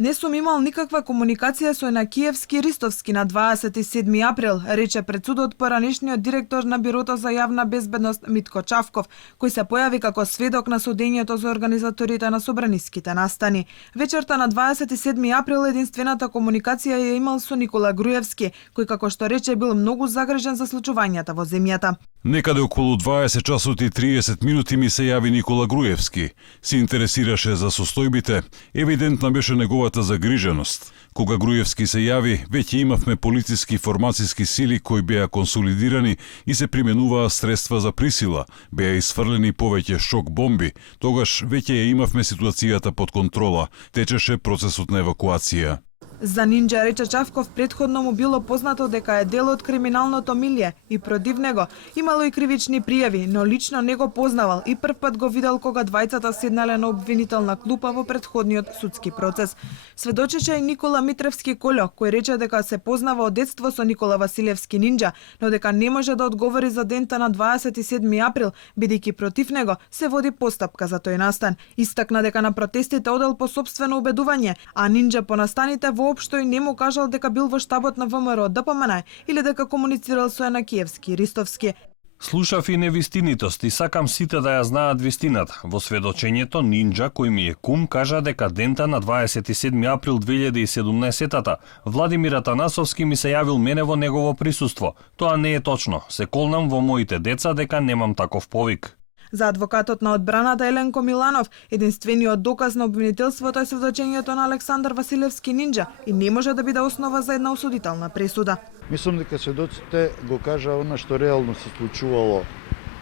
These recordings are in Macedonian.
Не сум имал никаква комуникација со Јанакиевски Ристовски на 27 април, рече пред судот поранешниот директор на Бирото за јавна безбедност Митко Чавков, кој се појави како сведок на судењето за организаторите на собраниските настани. Вечерта на 27 април единствената комуникација ја имал со Никола Груевски, кој како што рече бил многу загрижен за случувањата во земјата. Некаде околу 20 часот и 30 минути ми се јави Никола Груевски. Се интересираше за состојбите, евидентна беше неговата загриженост. Кога Груевски се јави, веќе имавме полициски формацијски сили кои беа консолидирани и се применуваа средства за присила, беа исфрлени повеќе шок бомби, тогаш веќе ја имавме ситуацијата под контрола, течеше процесот на евакуација. За Нинџа, рече Чавков, предходно му било познато дека е дел од криминалното милје и против него имало и кривични пријави, но лично не го познавал и првпат го видел кога двајцата седнале на обвинителна клупа во предходниот судски процес. Сведочеше и Никола Митревски Колјо, кој рече дека се познава од детство со Никола Василевски Нинџа, но дека не може да одговори за дента на 27 април, бидејќи против него се води постапка за тој настан. Истакна дека на протестите одел по сопствено убедување, а Нинџа по настаните воопшто и не му кажал дека бил во штабот на ВМРО ДПМН или дека комуницирал со Јанакиевски Ристовски. Слушав и невистинитост и сакам сите да ја знаат вистината. Во сведочењето Нинџа, кој ми е кум, кажа дека дента на 27 април 2017-та Владимир Атанасовски ми се јавил мене во негово присуство. Тоа не е точно. Се колнам во моите деца дека немам таков повик. За адвокатот на одбраната Еленко Миланов, единствениот доказ на обвинителството е сведочењето на Александар Василевски Нинџа и не може да биде основа за една осудителна пресуда. Мислам дека сведоците го кажа она што реално се случувало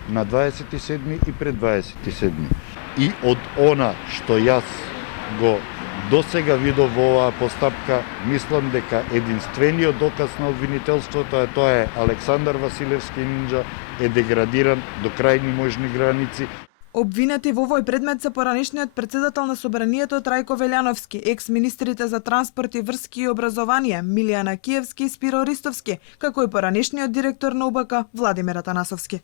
на 27 и пред 27. И од она што јас го досега видов во оваа постапка, мислам дека единствениот доказ на обвинителството тоа е Александар Василевски Нинџа е деградиран до крајни можни граници. Обвинети во овој предмет се поранешниот председател на Собранието Трајко Велјановски, екс-министрите за транспорт и врски и образование Милија Јанакиевски и Спиро Ристовски, како и поранешниот директор на УБК Владимир Атанасовски.